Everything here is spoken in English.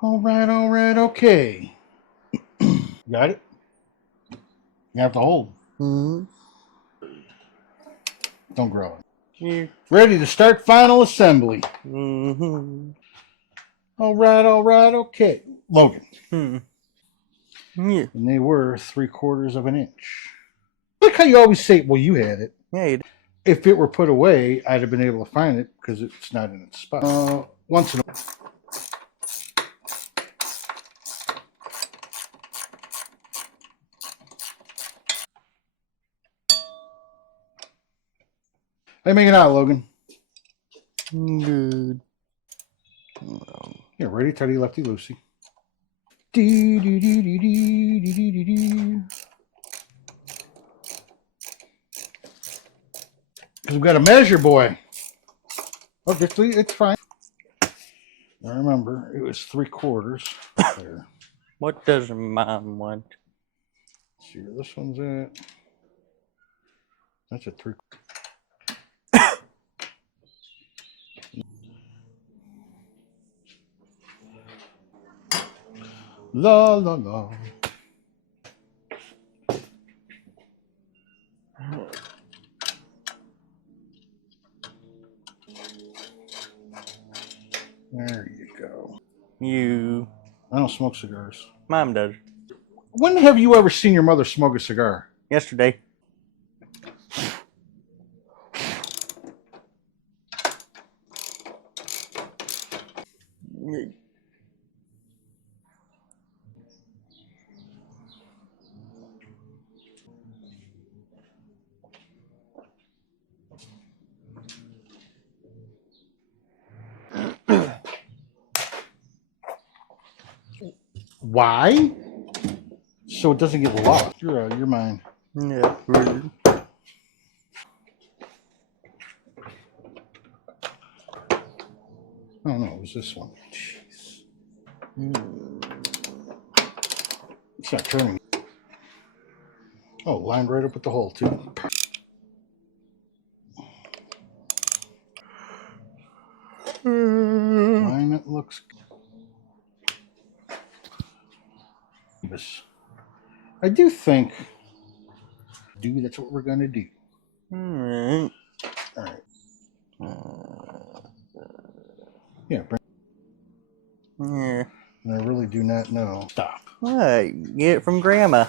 All right, okay. Got it? You have to hold. Mm-hmm. Don't grow it. Yeah. Ready to start final assembly. Mm-hmm. All right, okay. Logan. Hmm. Yeah. And they were 3/4 of an inch. Look how you always say, well, you had it. Yeah. You If it were put away, I'd have been able to find it because it's not in its spot. Once in a while. How you making out, Logan? good. Yeah, righty, tighty, lefty, loosey. Dee, dee, dee, dee, dee, dee, dee, dee, dee. Because we've got a measure, boy. Oh, it's fine. I remember it was 3/4. There. What does Mom want? Let's see where this one's at. That's a 3. La la la. There you go. You. I don't smoke cigars. Mom does. When have you ever seen your mother smoke a cigar? Yesterday. Why? So it doesn't get lost. You're mine. Yeah. Rude. Oh no, it was this one. Jeez. It's not turning. Oh, lined right up with the hole too. Alignment looks good. I do think that's what we're gonna do. Alright. All right. Yeah, Yeah. I really do not know. Stop. What? Get it from Grandma.